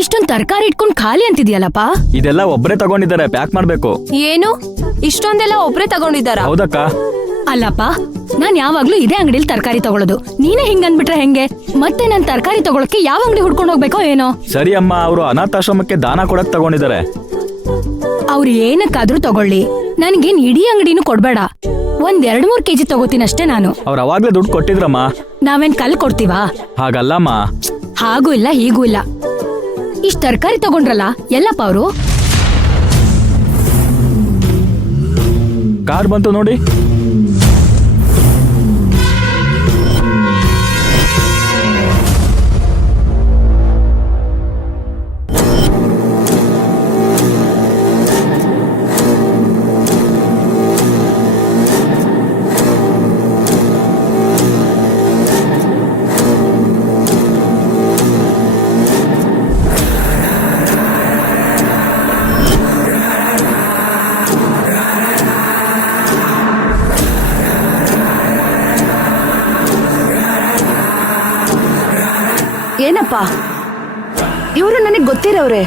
ಇಷ್ಟೊಂದ್ ತರಕಾರಿ ಇಟ್ಕೊಂಡ್ ಖಾಲಿ ಅಂತಿದ್ಯಲ್ಲಪ್ಪ. ಇದೆಲ್ಲ ಒಬ್ರೇ ತಗೊಂಡಿದ್ದಾರೆ, ಪ್ಯಾಕ್ ಮಾಡ್ಬೇಕು. ಏನು ಇಷ್ಟೊಂದೆಲ್ಲ ಒಬ್ರೇ ತಗೊಂಡಿದ್ದಾರ? ಹೌದಕ್ಕ. ಅಲ್ಲಪ್ಪ, ನಾನ್ ಯಾವಾಗ್ಲೂ ಇದೇ ಅಂಗಡಿಲಿ ತರಕಾರಿ ತಗೊಳ್ಳೋದು. ನೀನೇ ಹಿಂಗನ್ಬಿಟ್ರೆ ಹೆಂಗೆ? ಮತ್ತೆ ನಾನ್ ತರಕಾರಿ ತಗೊಳಕ್ಕೆ ಯಾವ ಅಂಗಡಿ ಹುಡ್ಕೊಂಡ್ ಹೋಗ್ಬೇಕೋ ಏನೋ. ಸರಿ ಅಮ್ಮ, ಅವರು ಅನಾಥಾಶ್ರಮಕ್ಕೆ ದಾನ ಕೊಡಕ್ ತಗೊಂಡಿದ್ದಾರೆ. ಅವ್ರು ಏನಕ್ಕಾದ್ರೂ ತಗೊಳ್ಳಿ, ನನ್ಗೇನ್ ಇಡೀ ಅಂಗಡಿನೂ ಕೊಡ್ಬೇಡ. 1-2-3 ಕೆಜಿ ತಗೋತೀನಷ್ಟೇ ನಾನು. ಅವ್ರು ಅವಾಗ್ಲೇ ದುಡ್ಡು ಕೊಟ್ಟಿದ್ರಮ್ಮ. ನಾವೇನ್ ಕಲ್ ಕೊಡ್ತೀವಾ? ಹಾಗಲ್ಲಮ್ಮ. ಹಾಗೂ ಇಲ್ಲ ಹೀಗೂ ಇಲ್ಲ. ಇಷ್ಟ್ ತರಕಾರಿ ತಗೊಂಡ್ರಲ್ಲ, ಎಲ್ಲಪ್ಪ ಅವರು? ಕಾರ್ ಬಂತು ನೋಡಿ. ಏನಪ್ಪ, ಇವರು ನನಗೆ ಗೊತ್ತಿರೋರೆ.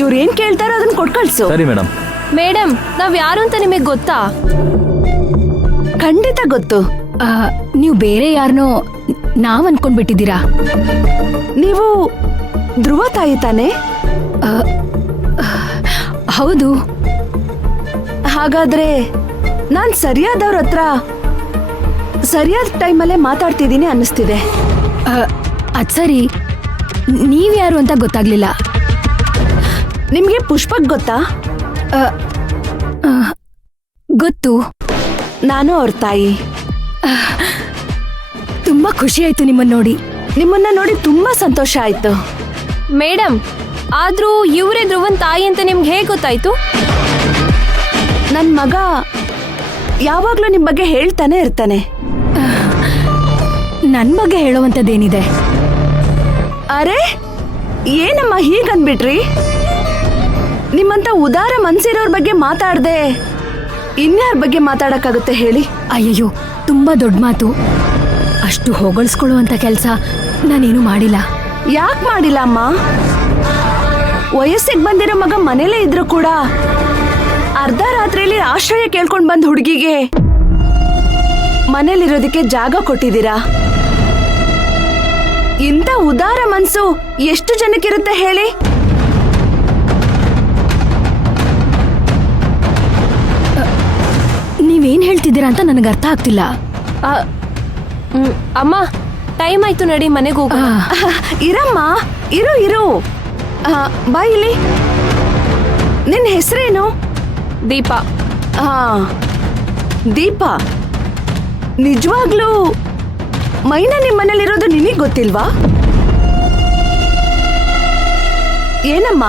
ಇವ್ರು ಏನ್ ಕೇಳ್ತಾರೋ ಅದನ್ನ ಕೊಟ್ಕಳ್ಸು. ಸರಿ ಮೇಡಮ್. ಮೇಡಮ್, ನಾವ್ ಯಾರು ಅಂತ ನಿಮಗೆ ಗೊತ್ತಾ? ಖಂಡಿತ ಗೊತ್ತು. ನೀವು ಬೇರೆ ಯಾರನೋ ನಾವ್ ಅನ್ಕೊಂಡ್ಬಿಟ್ಟಿದ್ದೀರಾ. ನೀವು ಧ್ರುವ ತಾಯಿ ತಾನೆ? ಹೌದು. ಹಾಗಾದ್ರೆ ನಾನ್ ಸರಿಯಾದವ್ರ ಹತ್ರ ಸರಿಯಾದ ಟೈಮಲ್ಲೇ ಮಾತಾಡ್ತಿದ್ದೀನಿ ಅನ್ನಿಸ್ತಿದೆ. ಅದ್ ಸರಿ, ನೀವ್ಯಾರು ಅಂತ ಗೊತ್ತಾಗ್ಲಿಲ್ಲ. ನಿಮ್ಗೆ ಪುಷ್ಪಕ್ ಗೊತ್ತಾ? ಗೊತ್ತು. ನಾನು ಅವ್ರ ತಾಯಿ. ತುಂಬಾ ಖುಷಿ ಆಯ್ತು ನಿಮ್ಮನ್ನ ನೋಡಿ. ನಿಮ್ಮನ್ನ ನೋಡಿ ತುಂಬಾ ಸಂತೋಷ ಆಯ್ತು. ಮೇಡಮ್, ಆದ್ರೂ ಇವರೇ ಧ್ರುವನ್ ತಾಯಿ ಅಂತ ನಿಮ್ಗೆ ಹೇಗೆ ಗೊತ್ತಾಯ್ತು? ನನ್ ಮಗ ಯಾವಾಗ್ಲೂ ನಿಮ್ ಬಗ್ಗೆ ಹೇಳ್ತಾನೆ ಇರ್ತಾನೆ. ನನ್ ಬಗ್ಗೆ ಹೇಳುವಂತದ್ದೇನಿದೆ? ಅರೆ, ಏನಮ್ಮ ಹೀಗನ್ಬಿಟ್ರಿ? ನಿಮ್ಮಂತ ಉದಾರ ಮನ್ಸಿರೋರ್ ಬಗ್ಗೆ ಮಾತಾಡ್ದೆ ಇನ್ಯಾರ ಬಗ್ಗೆ ಮಾತಾಡಕ್ಕಾಗುತ್ತೆ ಹೇಳಿ? ಅಯ್ಯಯ್ಯೋ, ತುಂಬಾ ದೊಡ್ಡ ಮಾತು. ಅಷ್ಟು ಹೊಗಳಿಸ್ಕೊಳ್ಳುವಂತ ಕೆಲ್ಸ ನಾನೇನು ಮಾಡಿಲ್ಲ. ಯಾಕೆ ಮಾಡಿಲ್ಲ ಅಮ್ಮ? ವಯಸ್ಸಿಗೆ ಬಂದಿರೋ ಮಗ ಮನೇಲೇ ಇದ್ರು ಕೂಡ ಅರ್ಧ ರಾತ್ರಿಯಲ್ಲಿ ಆಶ್ರಯ ಕೇಳ್ಕೊಂಡ್ ಬಂದ್ ಹುಡುಗಿಗೆ ಮನೇಲಿರೋದಕ್ಕೆ ಜಾಗ ಕೊಟ್ಟಿದ್ದೀರಾ. ಇಂಥ ಉದಾರ ಮನ್ಸು ಎಷ್ಟು ಜನಕ್ಕಿರುತ್ತೆ ಹೇಳಿ? ನೀವೇನ್ ಹೇಳ್ತಿದ್ದೀರಾ ಅಂತ ನನಗೆ ಅರ್ಥ ಆಗ್ತಿಲ್ಲ. ಅಮ್ಮ, ಟೈಮ್ ಆಯ್ತು, ನಡಿ ಮನೆಗೆ ಹೋಗ. ಇರಮ್ಮ, ಇರು ಇರು. ಬಾ ಇಲ್ಲಿ. ನಿನ್ನ ಹೆಸರೇನು? ದೀಪ. ದೀಪ, ನಿಜವಾಗ್ಲೂ ಮೈನಾ ನಿಮ್ ಮನೇಲಿರೋದು ನಿನಗ್ ಗೊತ್ತಿಲ್ವಾ? ಏನಮ್ಮ,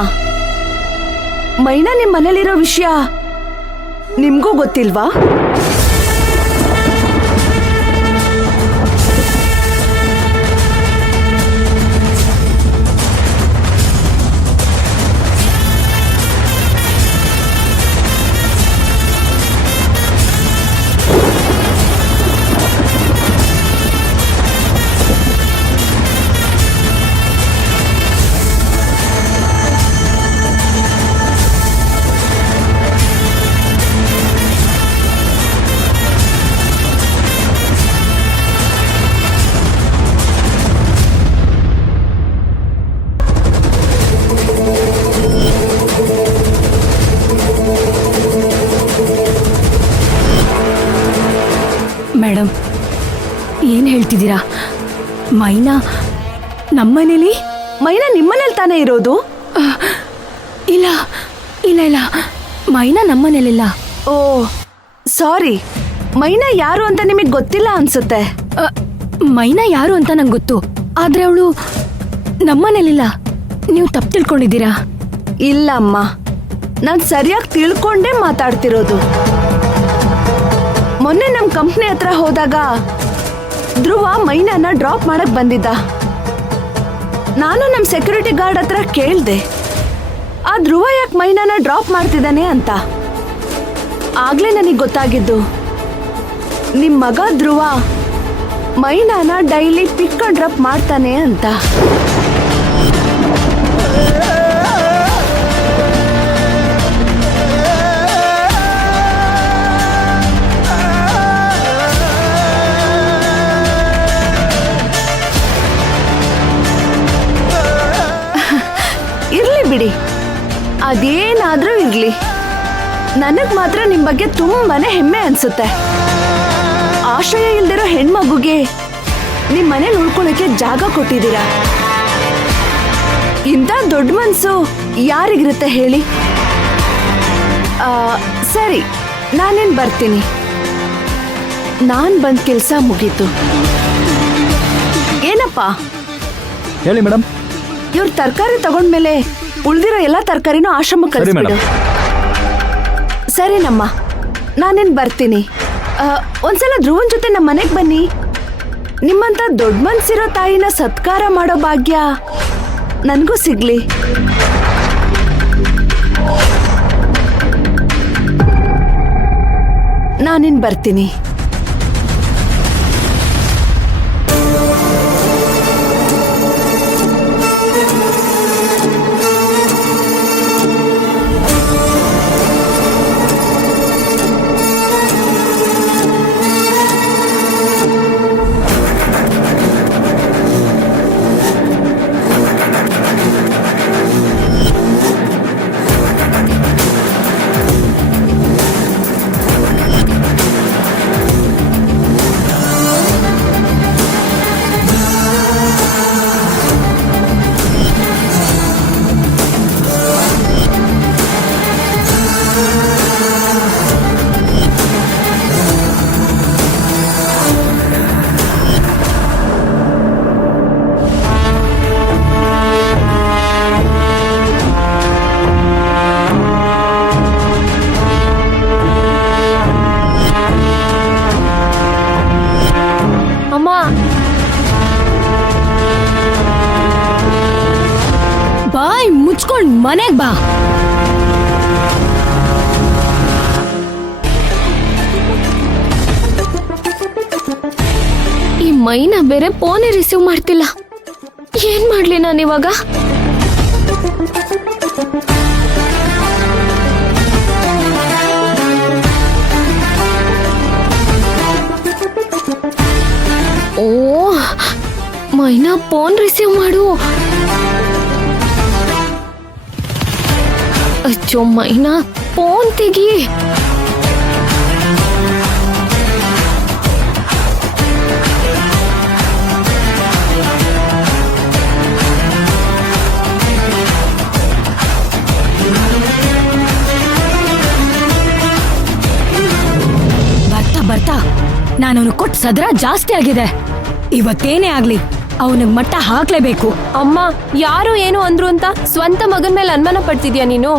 ಮೈನಾ ನಿಮ್ ಮನೇಲಿರೋ ವಿಷಯ ನಿಮ್ಗೂ ಗೊತ್ತಿಲ್ವಾ? ಮೇಡಮ್, ಏನ್ ಹೇಳ್ತಿದ್ದೀರಾ? ಮೈನಾ ನಮ್ಮನೇಲಿ? ಮೈನಾ ನಿಮ್ಮನೇಲಿ ತಾನೇ ಇರೋದು? ಇಲ್ಲ ಇಲ್ಲ ಇಲ್ಲ, ಮೈನಾ ನಮ್ಮನೇಲಿಲ್ಲ. ಓ ಸಾರಿ, ಮೈನಾ ಯಾರು ಅಂತ ನಿಮಗೆ ಗೊತ್ತಿಲ್ಲ ಅನ್ಸುತ್ತೆ. ಮೈನಾ ಯಾರು ಅಂತ ನಂಗೆ ಗೊತ್ತು, ಆದ್ರೆ ಅವಳು ನಮ್ಮನೇಲಿಲ್ಲ. ನೀವು ತಪ್ಪು ತಿಳ್ಕೊಂಡಿದ್ದೀರಾ. ಇಲ್ಲ ಅಮ್ಮ, ನಾನು ಸರಿಯಾಗಿ ತಿಳ್ಕೊಂಡೇ ಮಾತಾಡ್ತಿರೋದು. ಮೊನ್ನೆ ನಮ್ಮ ಕಂಪ್ನಿ ಹತ್ರ ಹೋದಾಗ ಧ್ರುವ ಮೈನಾನ ಡ್ರಾಪ್ ಮಾಡಕ್ ಬಂದಿದ್ದ. ನಾನು ನಮ್ಮ ಸೆಕ್ಯೂರಿಟಿ ಗಾರ್ಡ್ ಹತ್ರ ಕೇಳ್ದೆ, ಆ ಧ್ರುವ ಯಾಕೆ ಮೈನಾನ ಡ್ರಾಪ್ ಮಾಡ್ತಿದ್ದಾನೆ ಅಂತ. ಆಗ್ಲೇ ನನಗೆ ಗೊತ್ತಾಗಿದ್ದು, ನಿಮ್ ಮಗ ಧ್ರುವ ಮೈನಾನ ಡೈಲಿ ಪಿಕ್ ಅಂಡ್ ಡ್ರಾಪ್ ಮಾಡ್ತಾನೆ ಅಂತ. ಬಿಡಿ, ಅದೇನಾದ್ರೂ ಇರ್ಲಿ, ನನಗ್ ಮಾತ್ರ ನಿಮ್ ಬಗ್ಗೆ ತುಂಬಾನೇ ಹೆಮ್ಮೆ ಅನ್ಸುತ್ತೆ. ಆಶ್ರಯ ಇಲ್ದಿರೋ ಹೆಣ್ಮಗುಗೆ ನಿಮ್ ಮನೇಲಿ ಉಳ್ಕೊಳ್ಳೋಕೆ ಜಾಗ ಕೊಟ್ಟಿದ್ದೀರಾ. ಇಂಥ ದೊಡ್ಡ ಮನ್ಸು ಯಾರಿಗಿರುತ್ತೆ ಹೇಳಿ? ಸರಿ, ನಾನೇನ್ ಬರ್ತೀನಿ. ನಾನ್ ಬಂದ್ ಕೆಲ್ಸ ಮುಗೀತು. ಏನಪ್ಪ, ಹೇಳಿ ಮೇಡಮ್. ಇವ್ರ ತರಕಾರಿ ತಗೊಂಡ್ಮೇಲೆ ಉಳ್ದಿರೋ ಎಲ್ಲಾ ತರಕಾರಿನೂ ಆಶ್ರಮಕ್ಕೆ ಸರಿ ಕಳಿಸ್ಬಿಡು. ಸರಿನಮ್ಮ, ನಾನೇನ್ ಬರ್ತೀನಿ. ಒಂದ್ಸಲ ಧ್ರುವನ್ ಜೊತೆ ನಮ್ಮ ಮನೆಗ್ ಬನ್ನಿ. ನಿಮ್ಮಂತ ದೊಡ್ಡ ಮನ್ಸಿರೋ ತಾಯಿನ ಸತ್ಕಾರ ಮಾಡೋ ಭಾಗ್ಯ ನನ್ಗೂ ಸಿಗ್ಲಿ. ನಾನಿನ್ ಬರ್ತೀನಿ. ಅಮ್ಮ, ಬಾಯ್ ಮುಚ್ಕೊಂಡ್ ಮನೆಗ್ ಬಾ. ಈ ಮೈನಾ ಬೇರೆ ಫೋನೇ ರಿಸೀವ್ ಮಾಡ್ತಿಲ್ಲ. ಏನ್ ಮಾಡ್ಲಿ ನಾನಿವಾಗ? ಓ ಮೈನಾ, ಫೋನ್ ರಿಸೀವ್ ಮಾಡು. ಅಚ್ಚೋ ಮೈನಾ, ಫೋನ್ ತೆಗಿ. ಬರ್ತಾ ಬರ್ತಾ ನಾನು ಕೊಟ್ಟ ಸದ್ರ ಜಾಸ್ತಿ ಆಗಿದೆ. ಇವತ್ತೇನೇ ಆಗ್ಲಿ ಅವನಿಗೆ ಮಟ್ಟ ಹಾಕ್ಲೇಬೇಕು. ಅಮ್ಮ, ಯಾರು ಏನು ಅಂದ್ರು ಅಂತ ಸ್ವಂತ ಮಗನ್ ಮೇಲೆ ಅನುಮಾನ ಪಡ್ತಿದ್ಯಾ ನೀನು?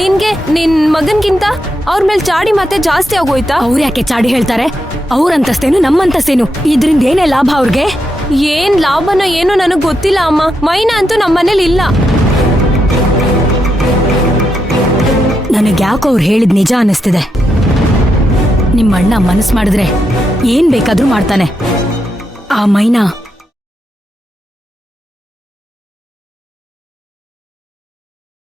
ನಿನ್ಗೆ ನಿನ್ ಮಗನ್ಗಿಂತ ಅವ್ರ ಮೇಲೆ ಚಾಡಿ ಮತ್ತೆ ಜಾಸ್ತಿ ಆಗೋಯ್ತಾ? ಅವ್ರು ಯಾಕೆ ಚಾಡಿ ಹೇಳ್ತಾರೆ? ಅವ್ರಂತಸ್ತೇನು ನಮ್ಮಂತಸ್ತೇನು, ಇದರಿಂದ ಏನೇ ಲಾಭ ಅವ್ರಿಗೆ? ಏನ್ ಲಾಭನೋ ಏನೋ ನನಗ್ ಗೊತ್ತಿಲ್ಲ ಅಮ್ಮ. ಮೈನಾ ಅಂತೂ ನಮ್ಮ ಮನೇಲಿ ಇಲ್ಲ. ನನಗೆ ಯಾಕೋ ಅವ್ರು ಹೇಳಿದ್ ನಿಜ ಅನ್ನಿಸ್ತಿದೆ. ನಿಮ್ಮಣ್ಣ ಮನಸ್ಸು ಮಾಡಿದ್ರೆ ಏನ್ ಬೇಕಾದ್ರೂ ಮಾಡ್ತಾನೆ. ಆ ಮೈನಾ